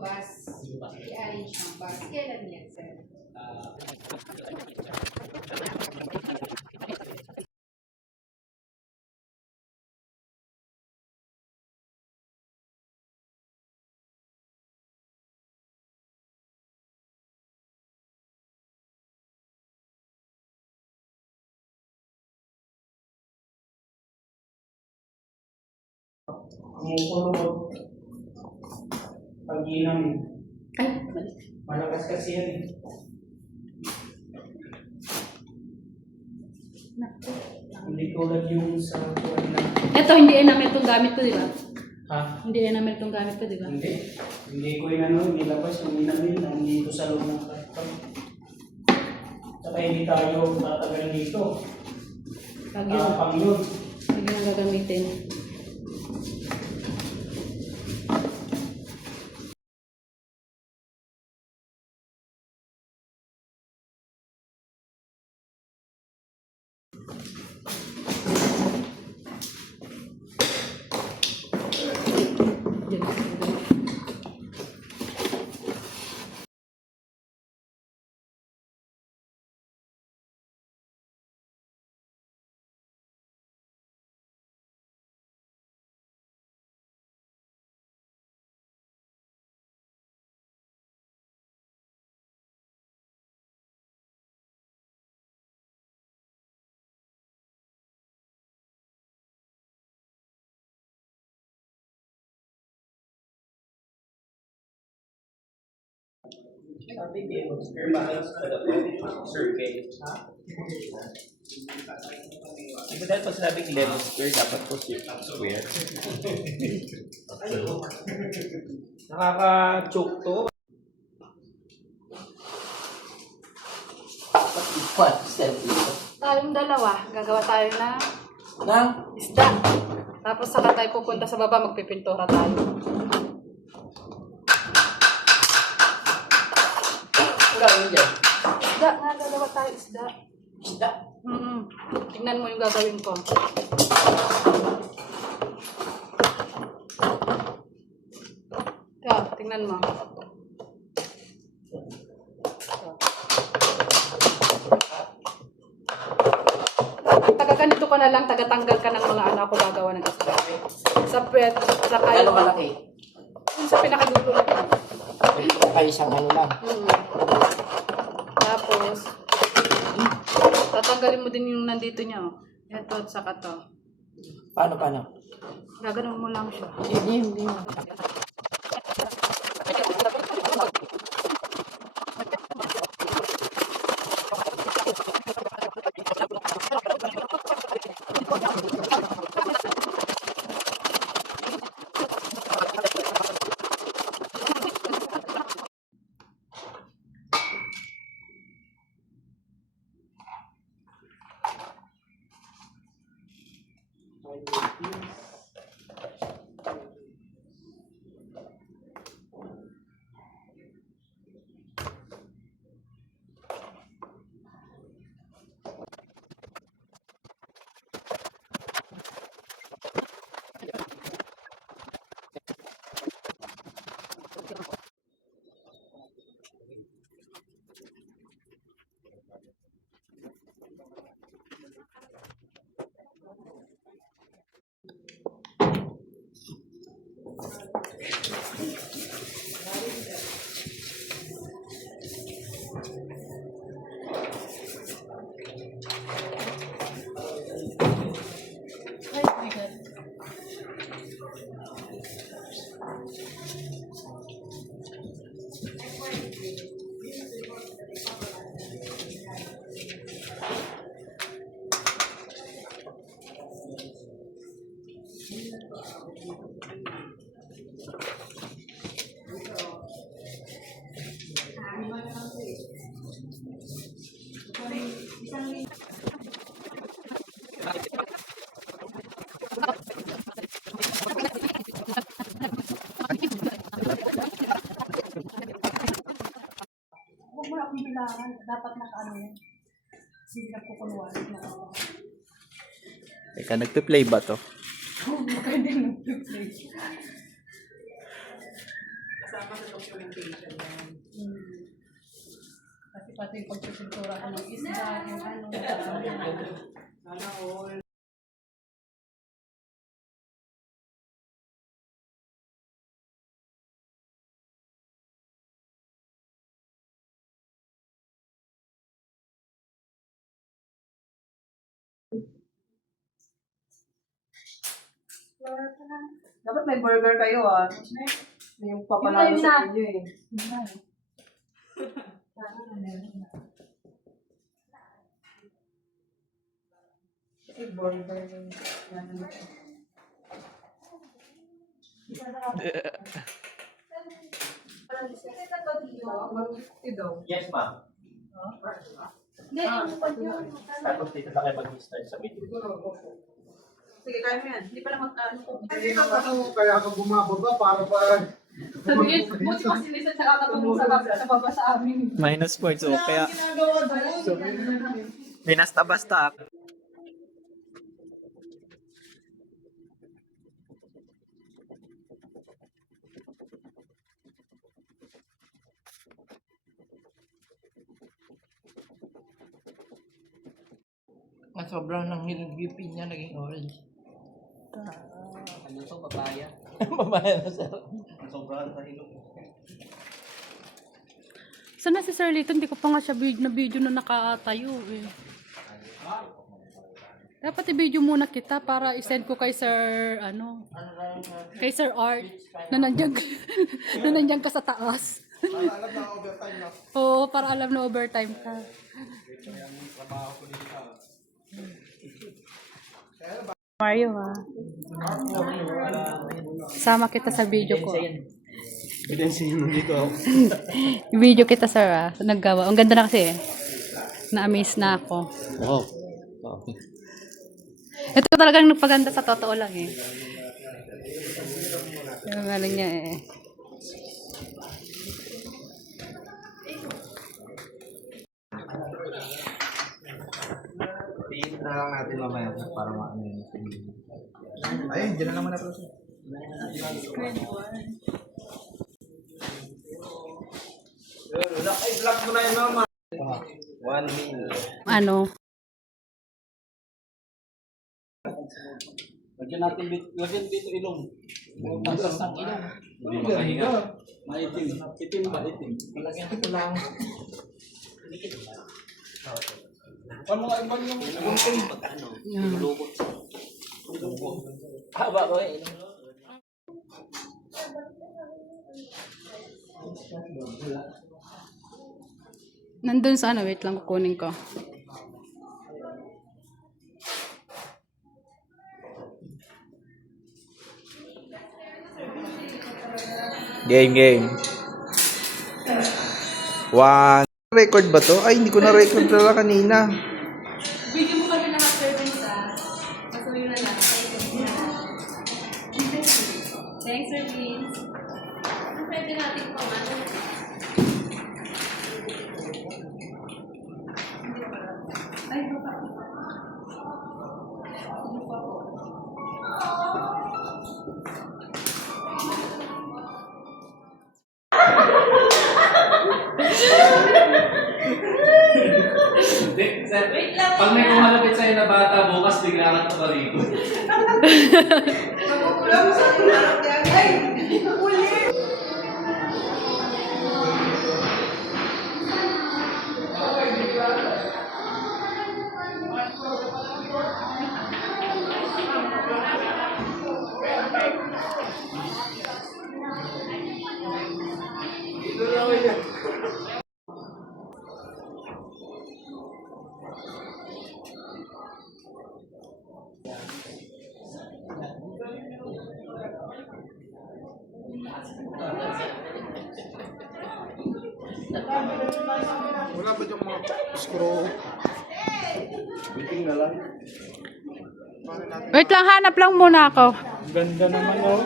magbabas. I-arrange ng bus. Kailan yan, sir? Ang puro pag-inom. Ay, Malakas kasi yan. Hindi tulad yung sa kuwan na. ito, hindi enamel itong gamit ko, di ba? Ha? Hindi enamel itong gamit ko, di ba? Hindi. Hindi ko nilabas yung inamin na hindi ko sa loob ng karton. Saka hindi tayo tatagal dito. Pag yun, Pang yun. pag yun ang gagamitin. Sabi ko, circle. Diba dahil pag sinabing lemon square, dapat po square. Nakaka-choke to. Tayong dalawa, gagawa tayo ng isda. Tapos saka tayo pupunta sa baba, magpipintura tayo. Isda nga, gagawa tayo isda. Isda. Tingnan mo yung gagawin ko. Ito, tingnan mo. Taga-ganito ka na lang, taga-tanggal ka ng mga anak ko gagawa ng isda. Sa pwet, sa kayo. Gano'ng kalaki? Yun sa pinakadulo lang. Ay, isang ano lang. Tapos, tatanggalin mo din yung nandito niya. Oh. Ito at saka to. Paano? Gaganon mo lang siya. Hindi. Ay, my God. Huwag mo na akong bilangan. Dapat naka-ano yan. Hindi na kukunuan. Teka, nagpe-play ba to? Baka hindi nag-play. pa sa documentation yan. Kasi pati yung pagsusuntura ko ng isda, yung ano, Sana all. Dapat may burger kayo Yung papanalo sa inyo eh. Burger yung Yes, ma'am. Tapos dito na kayo mag-start sa video. Sige, kaya mo yan. Hindi pa naman Kaya ako bumababa para sabihin, buti pa sinisan sa kakatulong sa baba sa amin. Minus points, so kaya binasta-basta. At sobrang nanghilip-hipin niya, naging orange. Ano to, papaya? Babae na sir. Sobrang sa ilong. Sana si Sir Lito, hindi ko pa nga siya na-video na nakatayo eh. Dapat i-video muna kita para i-send ko kay Sir, kay Sir Art, na nandiyan ka, na nandiyan ka sa taas. alam na overtime na. Oo, para alam na overtime ka. Mario ha. Sama kita sa video ko. Evidensihin mo dito. I-video kita sir ha. Naggawa. Ang ganda na kasi eh. Na-amaze na ako. Wow. Okay. Ito talagang nagpaganda sa totoo lang eh. Yung ano niya eh. Tingin na lang natin mamaya para maano yun. Ayun, dyan na naman na ito. Vlog mo na yun, mama. 1 meal. Ano? Lagyan dito ilong. Tapos ng ilong. Hindi makahinga. Maitim. Itim ba? Itim. Malagyan ko lang. Paano nga iba yung gunting? Haba ko eh. Nandun sa ano, wait lang kukunin ko. Game. One. Record ba to? Ay, hindi ko na record pala kanina. Video mo kami lahat, sir, sa patuloy na lang. Thanks, Sir Vince. Ano pwede natin pamano? Ay, baka. Pag may kumalapit sa'yo na bata, bukas bigla ka tumalikod. Magugulang mo sa ating harap yan. Ay! Uli! Wala ba yung mga screw? Biting na lang. Wait lang, hanap lang muna ako. Ganda naman oh.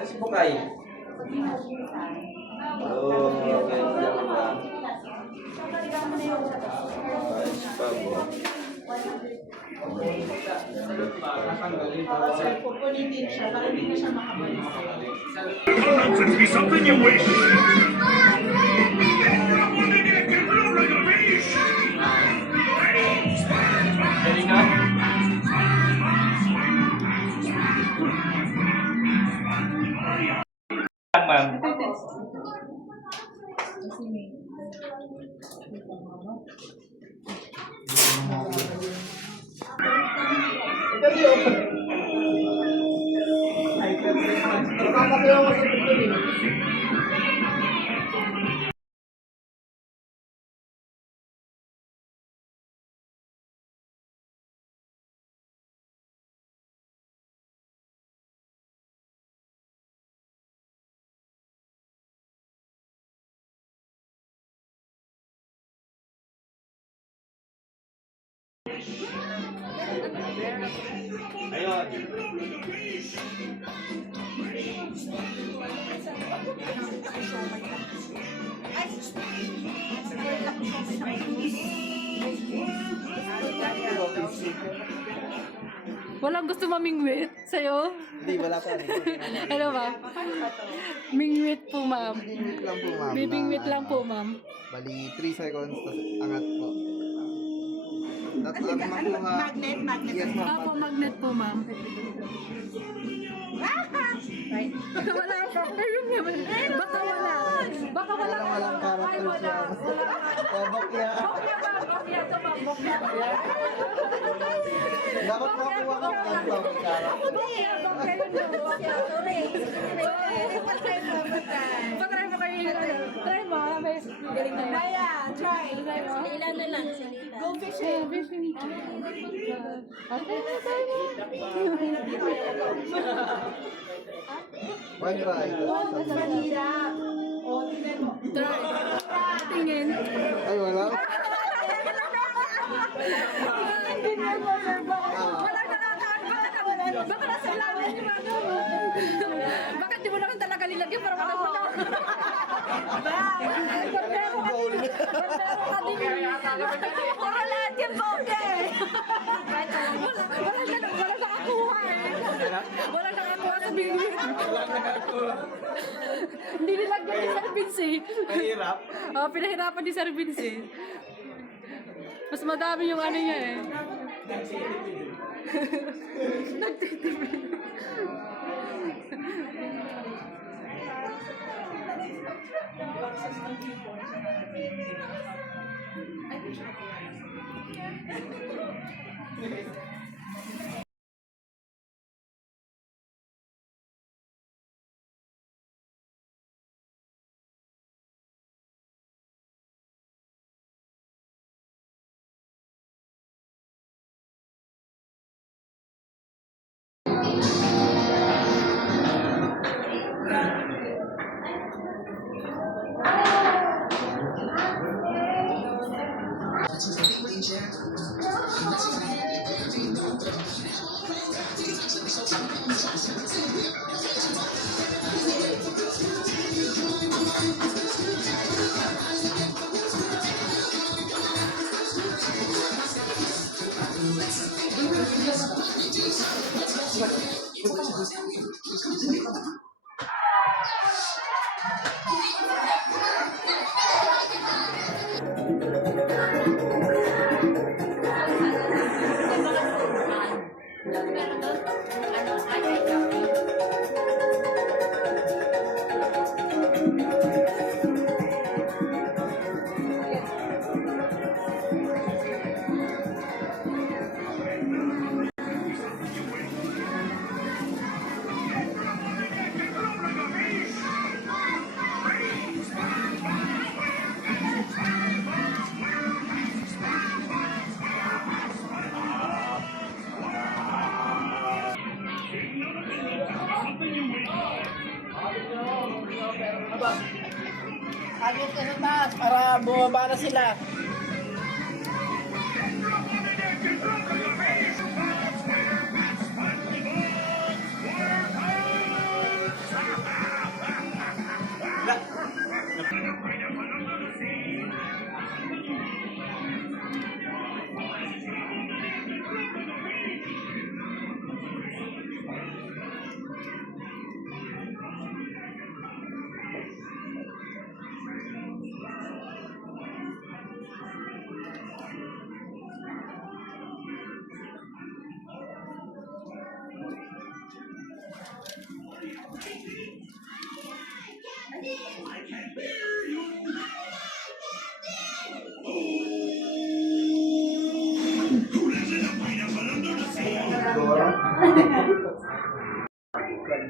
Kasi bukay. Oh, okay. Pupunitin siya, para hindi na siya makabalik sa'yo. Galing nga. Ma'am. Walang gusto mamingwit sa'yo? Hindi, wala pa. Ano ba? Mingwit po, ma'am. Bibingwit lang po, ma'am. Bibingwit na, lang po, ma'am. Bali, 3 seconds, tapos angat po. Tapos ang makuha. Magnet. Yes, ma'am. Apo, magnet po, ma'am. Wala pa. Ayun naman. Baka wala. Baka wala. Walang character Wala. siya. Bakya. Bokya ba? Bokya to, ma'am. Bokya. Dapat makuha ka ng character. Bokya. Bokya yun yun. Bokya. Patry mo kayo. Try mo. May galing na yun. Kaya, try. Ilan na lang. Go fishing. Fishing. Okay. Try mo. One try. Mahirap. O, tingnan mo. Try. Tingin. Ay, wala. Baka nasa ilalim yung ano. Bakit di mo naman talaga nilagyan para wala mo na? Barbero ka din. Para lahat yung bongge. Wala nakakuha eh. Wala nakakuha sa bingwit. Hindi nilagyan ni Sir Vince eh. Mahirap. Oh, pinahirapan ni Sir Vince eh. Mas madami yung ano niya eh. Nagtitipid. Agit ka sa taas para bumaba na sila.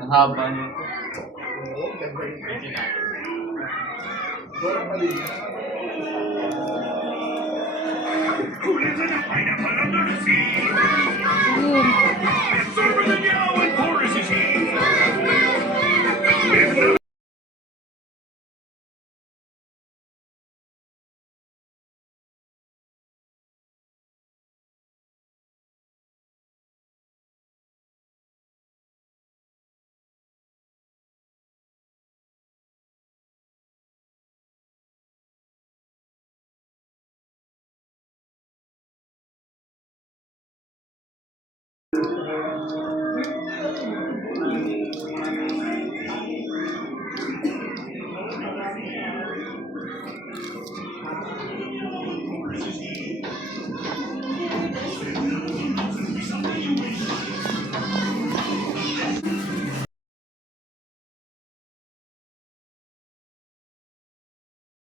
Ang haba nito. Yun.